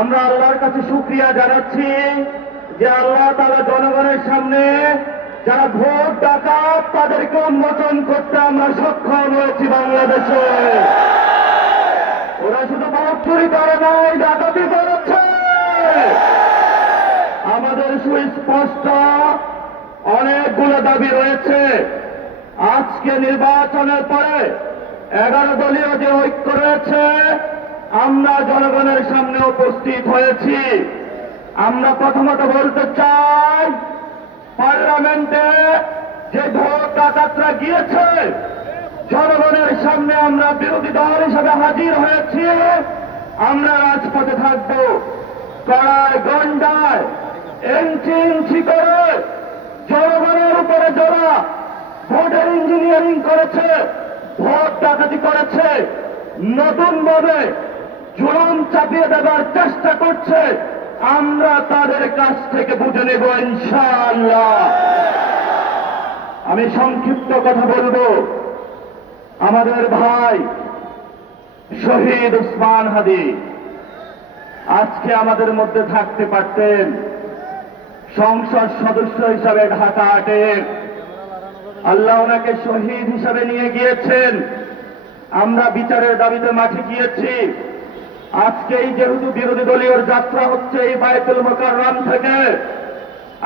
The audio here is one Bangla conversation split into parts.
আমরা আল্লাহর কাছে শুকরিয়া জানাচ্ছি যে আল্লাহ তাআলা জনগণের সামনে যারা ভোট ডাকাত তাদেরকে উন্মোচন করতে আমরা সক্ষম হয়েছি বাংলাদেশে। ওরা শুধু ভোট চুরি করে নাই, ডাকাতি করেছে। আমাদের সুস্পষ্ট অনেকগুলো দাবি রয়েছে। আজকে নির্বাচনের পরে 11 দলীয় যে ঐক্য রয়েছে, আমরা জনগণের সামনে উপস্থিত হয়েছি। আমরা প্রথমত বলতে চাই, পার্লামেন্টে যে ভোট ডাকাতরা গিয়েছে, জনগণের সামনে আমরা বিরোধী দল হিসাবে হাজির হয়েছি। আমরা রাজপথে থাকব। কড়ায় গন্ডায় ইঞ্চি ইঞ্চি করে জনগণের উপরে যারা ভোটের ইঞ্জিনিয়ারিং করেছে, ভোট ডাকাতি করেছে, নতুন ভাবে জুলুম চাপিয়ে দেওয়ার চেষ্টা করছে, আমরা তাদের কাছ থেকে বুঝে নেব ইনশাআল্লাহ। আমি সংক্ষিপ্ত কথা বলবো। আমাদের ভাই শহীদ উসমান হাদী আজকে আমাদের মধ্যে থাকতে পারতেন, সংসদ সদস্য হিসাবে ঢাকা আটের। আল্লাহ ওনাকে শহীদ হিসাবে নিয়ে গিয়েছেন। আমরা বিচারের দাবিতে মাঠে গিয়েছি। আজকেই যেহেতু বিরোধী দলীয় যাত্রা হচ্ছে এই বায়তুল মুকাররম থেকে,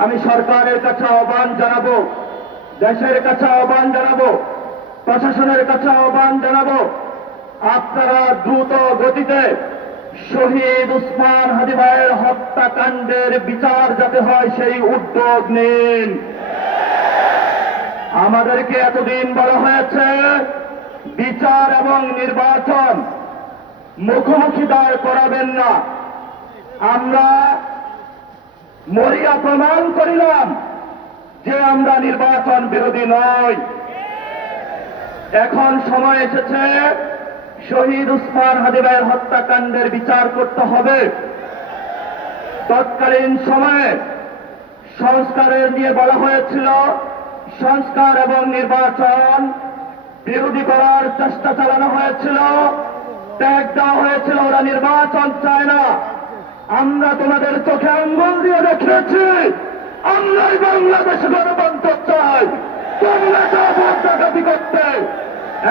আমি সরকারের কাছে আহ্বান জানাবো, দেশের কাছে আহ্বান জানাবো, প্রশাসনের কাছে আহ্বান জানাবো, আপনারা দ্রুত গতিতে শহীদ উসমান হাদী ভাইয়ের হত্যাকাণ্ডের বিচার যাতে হয় সেই উদ্যোগ নিন। আমাদেরকে এতদিন বলা হয়েছে বিচার এবং নির্বাচন মুখোমুখি দাঁড় করাবেন না। আমরা মরিয়া প্রমাণ করিলাম যে আমরা নির্বাচন বিরোধী নই। এখন সময় এসেছে শহীদ উসমান হাদী ভাইয়ের হত্যাকাণ্ডের বিচার করতে হবে। তৎকালীন সময়ে সংস্কারের নিয়ে বলা হয়েছিল, সংস্কার এবং নির্বাচন বিরোধী করার চেষ্টা চালানো হয়েছিল, ত্যাগ দেওয়া হয়েছিল, ওরা নির্বাচন চায় না। আমরা তোমাদের চোখে আঙ্গুল দিয়ে দেখিয়েছি আমরাই বাংলাদেশে গণতন্ত্র চাই, তোমরা চাও ভোট ডাকাতি করতে।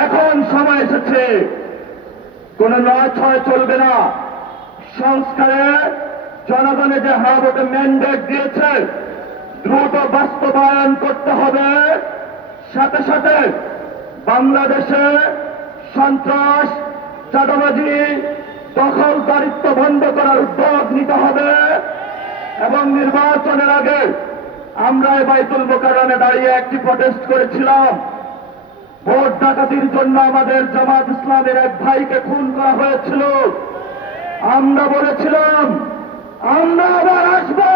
এখন সময় এসেছে, কোন নয় ছয় চলবে না। সংস্কারে জনগণে যে হাবতে ম্যান্ডেট দিয়েছে দ্রুত বাস্তবায়ন করতে হবে। সাথে সাথে বাংলাদেশে সন্ত্রাস, চাঁদাবাজি, দখলদারিত্ব বন্ধ করার উদ্যোগ নিতে হবে। এবং নির্বাচনের আগে আমরা বায়তুল মুকাররমে দাঁড়িয়ে একটি প্রটেস্ট করেছিলাম। ভোট ডাকাতির জন্য আমাদের জামাত ইসলামের এক ভাইকে খুন করা হয়েছিল। আমরা বলেছিলাম আমরা আবার আসবো,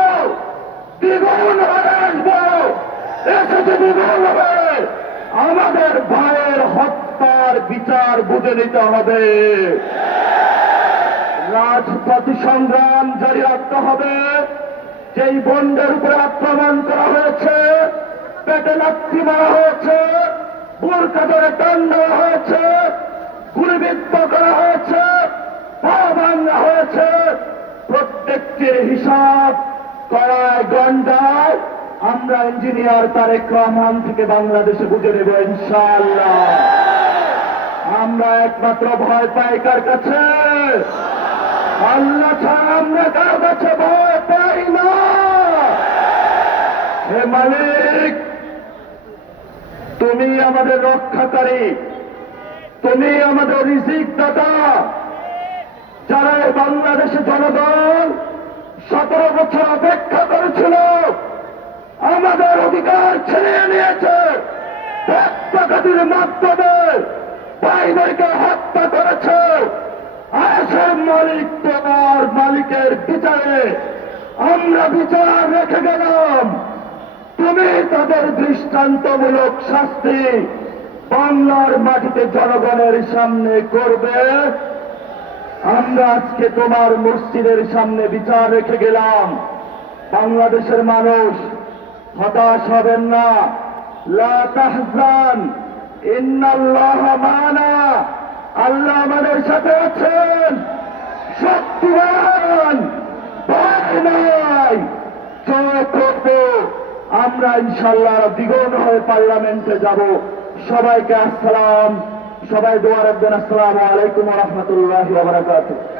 দ্বিগুণ হয়ে আসবো, এসেছে দ্বিগুণ হবে। আমাদের ভাইয়ের হত্যার বিচার বুঝে নিতে হবে। রাজপথ সংগ্রাম জারি রাখতে হবে। যেই বন্ডের উপরে আক্রমণ করা হয়েছে, পেটে লাথি মারা হয়েছে, বোরকা ধরে টান দেওয়া হয়েছে, গুলিবিদ্ধ করা হয়েছে, পা ভাঙা হয়েছে, প্রত্যেকটির হিসাব করায় গন্ডায় আমরা ইঞ্জিনিয়ার তারেক রহমান থেকে বাংলাদেশে বুঝে নেব ইনশাআল্লাহ। আমরা একমাত্র ভয় পাই কার কাছে? আল্লাহ ছাড়া আমরা কারো কাছে ভয় পাই না। হে মালিক, তুমি আমাদের রক্ষাকারী, তুমি আমাদের রিজিক দাতা। যারা বাংলাদেশে জনগণ 17 বছর অপেক্ষা করেছিল, আমাদের অধিকার ছিনিয়ে নিয়েছে, ডাকাতির মাধ্যমে ভাইদেরকে হত্যা করেছে। আয়াসের মালিক তোমার মালিকের বিচারে আমরা বিচার রেখে গেলাম। তুমি তাদের দৃষ্টান্তমূলক শাস্তি বাংলার মাটিতে জনগণের সামনে করবে। আমরা আজকে তোমার মসজিদের সামনে বিচার রেখে গেলাম। বাংলাদেশের মানুষ হতাশ হবেন না। লা তাহজান, ইন্নাল্লাহা মা'না। আল্লাহ আমাদের সাথে আছেন, শক্তিমান। জয় করব, আমরা ইনশাল্লাহ দ্বিগুণ হয়ে পার্লামেন্টে যাব। সবাইকে আসসালাম, সবাই দোয়া রাখবেন। আসসালামু আলাইকুম ওয়া রাহমাতুল্লাহি ওয়া বারাকাতুহু।